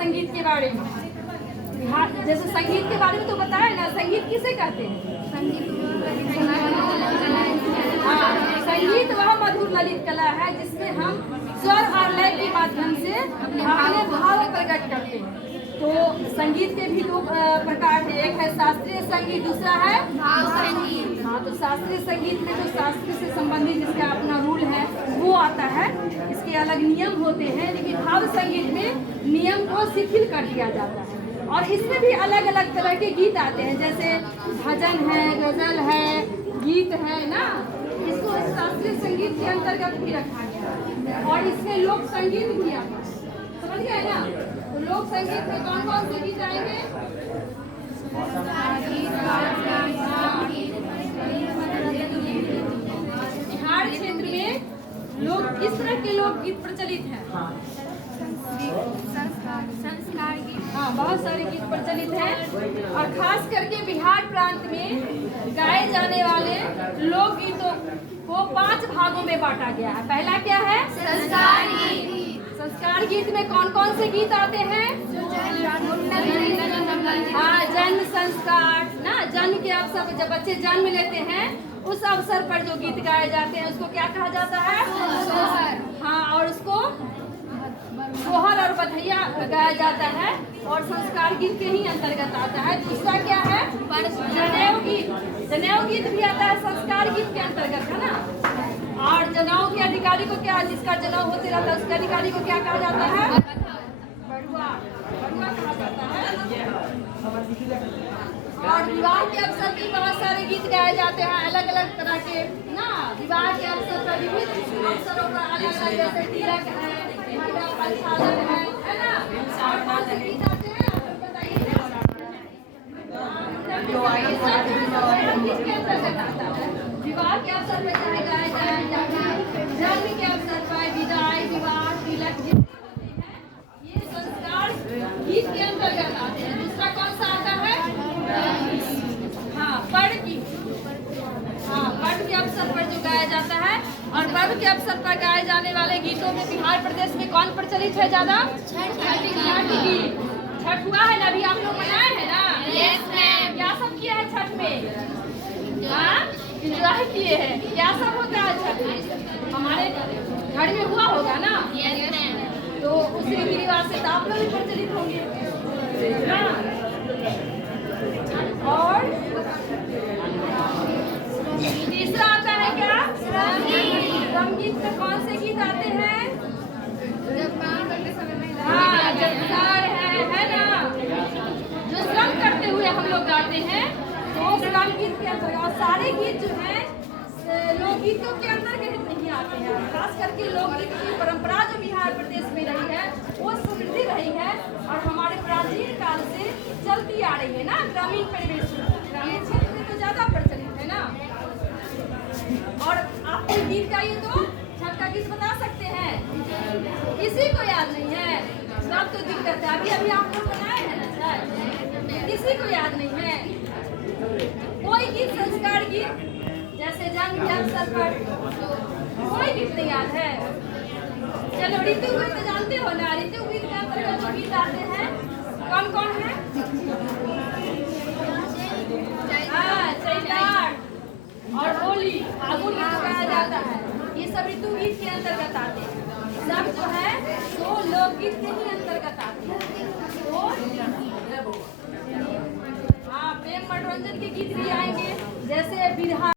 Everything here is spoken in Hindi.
संगीत के बारे में। जैसे संगीत के बारे में तो बताया ना, संगीत किसे कहते हैं? हाँ, संगीत वह मधुर ललित कला है जिसमें हम स्वर और लय के माध्यम से अपने भाव प्रकट करते हैं। तो संगीत के भी दो प्रकार हैं, एक है शास्त्रीय संगीत, दूसरा है भाव संगीत। हाँ, तो शास्त्रीय संगीत में जो शास्त्र से संबंधित जिसका अपना रूल है वो आता है, इसके अलग नियम होते हैं। लेकिन भाव संगीत में नियम को शिथिल कर दिया जाता है और इसमें भी अलग अलग तरह के गीत आते हैं, जैसे भजन है, गजल है, गीत है ना। इसको शास्त्रीय संगीत के अंतर्गत भी रखा गया है और इसमें लोक संगीत भी आता है, समझ गए ना। तो लोक संगीत में कौन कौन से गीत आएंगे? बिहार क्षेत्र में लोग किस तरह के लोकगीत प्रचलित हैं? संस्कार गीत। हाँ, बहुत सारे गीत प्रचलित हैं और खास करके बिहार प्रांत में गाए जाने वाले लोकगीतों को 5 भागों में बांटा गया है। पहला क्या है? संस्कार गीत। संस्कार गीत में कौन कौन से गीत आते हैं? हाँ, जन्म संस्कार ना, जन्म के अवसर पर जब बच्चे जन्म लेते हैं उस अवसर पर जो गीत गाए जाते हैं उसको क्या कहा जाता है? सोहर। हाँ, और उसको सोहर और बधैया गाया जाता है और संस्कार गीत के ही अंतर्गत आता है। दूसरा क्या है? जनेऊ गीत। जनेऊ गीत भी आता है संस्कार गीत के अंतर्गत, है ना। और जनेऊ के अधिकारी को क्या, जिसका जनेऊ होते रहता है उसके अधिकारी को क्या कहा जाता है? बड़ुआ। बड़ुआ कहा जाता है। और विवाह के अवसर भी बहुत सारे गीत गाए जाते हैं, अलग अलग तरह के ना। विवाह के अवसर पर विभिन्न अवसरों पर अलग अलग, जैसे तिलक है, पंचालन है ना। और कौन से गीत आते हैं आप बताइए? किसके अंतर्गत आता है? विवाह के अवसर पर चाहे गाया जाए या जन्म के अवसर पर, विदाई, विवाह, तिलक जितने होते हैं ये संस्कार गीत के अंतर्गत आते हैं। दूसरा कौन सा आता है? हाँ, पर्व गीत। हाँ, पर्व के अवसर पर जो गाया जाता है और पर्व के अवसर पर गाए जाने वाले गीतों में बिहार प्रदेश में कौन प्रचलित है ज्यादा? छठ गीत। छठ हुआ है ना, अभी आप लोग मनाए हैं ना? Yes ma'am. क्या सब किया है छठ में? हाँ, एंजॉय किए हैं। क्या सब होता है छठ में? हमारे घर में हुआ होगा ना? Yes ma'am. तो उस रीति रिवाज से आप लोग भी प्रचलित होंगे। और तीसरा आता है क्या? श्रमगीत में कौन से गीत आते हैं? हाँ, जज्बार है ना, जो श्रम करते हुए हम लोग गाते हैं तो वो श्रम गीत के अंतर्गत। सारे गीत जो हैं लोकगीतों के अंतर्गत नहीं आते हैं। खास करके लोकगीत की परंपरा जो बिहार प्रदेश में रही है वो समृद्धि रही है और हमारे प्राचीन काल से चलती आ रही है ना। ग्रामीण परिवेश में, ग्रामीण क्षेत्र में तो ज्यादा प्रचलित है ना। और आप कोई गीत गाइए तो छठ का गीत बता सकते हैं? किसी को याद नहीं है? सब तो दिक्कत है। अभी अभी आप लोग बनाए हैं ना छठ, किसी को याद नहीं है? कोई गीत, संस्कार गीत जैसे जन्म के अवसर पर कोई गीत नहीं याद है? चलो, ऋतु गीत तो जानते हो ना। ऋतु गीत के अंतर्गत जो गीत आते हैं कौन कौन है? हाँ, चैतार और होली, फागुन गीत गाया जाता है। ये सब ऋतु गीत के अंतर्गत आते हैं। सब जो है तो लोकगीत के ही अंतर्गत आते हैं। तो हाँ, प्रेम मनोरंजन के गीत भी आएंगे, जैसे बिरहा।